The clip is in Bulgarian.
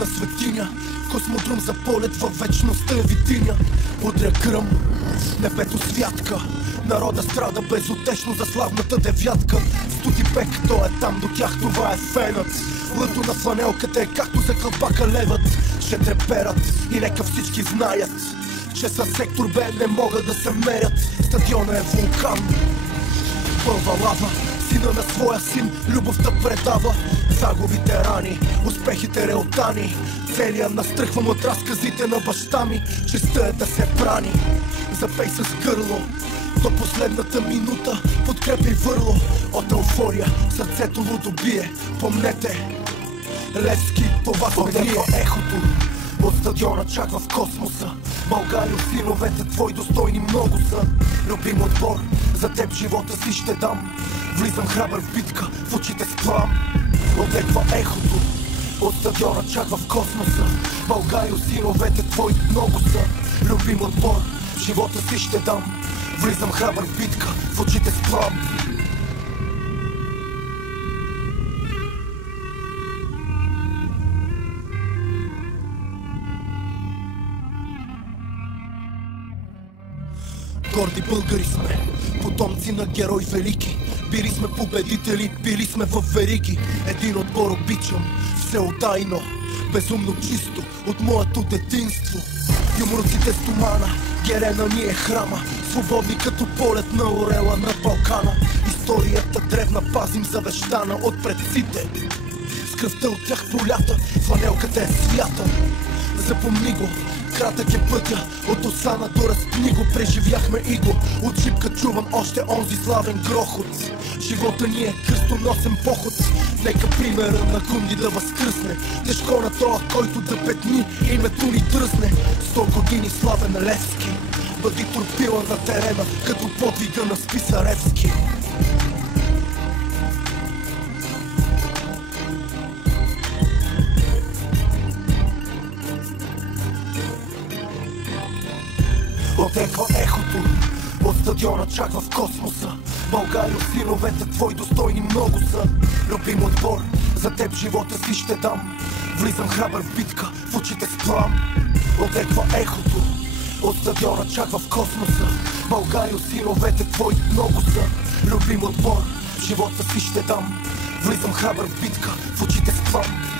на светиня, космодрум за полет във вечността е видиня. Удря гръм, небето святка, народа страда безутешно за славната девятка. Студи пек, той е там до тях, това е фенът. Лъто на фланелката е както за кълпака левът. Ще треперат и нека всички знаят, че със сектор Б не могат да се мерят. Стадиона е вулкан, пълва лава, сина на своя син любовта предава. Загубите рани, успехите реотани, целия настръхвам от разказите на баща ми. Честта е да се брани, запей с гърло до последната минута, подкрепи върло. От еуфория сърцето лудо бие, помнете, Левски, това сме ние. Ехото от стадиона чак в космоса. Българио, синовете твои достойни много са. Любим отбор, за теб живота си ще дам. Влизам храбър в битка, в очите с плам. Отеква ехото от стадиона чак в космоса. Българио, синовете твои много са. Любим отбор, живота си ще дам. Влизам храбър в битка, в очите с плам. Горди българи сме, потомци на герои велики. Били сме победители, били сме в вериги. Един отбор обичам, всеотдайно, безумно чисто от моето детинство. Юмруците стомана, Герена ни е храма, свободни като полет на орела на Балкана. Историята древна пазим завещана от предците, с кръвта от тях пролята, фланелката е свята. Запомни го, кратък е пътя, от Осана до Разпни го. Преживяхме и го, от шипка чувам още онзи славен грохот. Живота ни е кръстоносен поход, нека примера на Кунди да възкръсне. Тежко на тоя, който да петни, името ни дръсне. 100 години славен Левски, бъди турпила на терена, като подвига на Списаревски. Отеква ехото от стадиона чак в космоса. Българио, синовете твои достойни много са. Любим отбор, за теб живота си ще дам. Влизам храбър в битка, в очите с плам. Отеква ехото от стадиона чак в космоса. Българио, синовете твои много са. Любим отбор, живота си ще дам. Влизам храбър в битка, в очите с плам.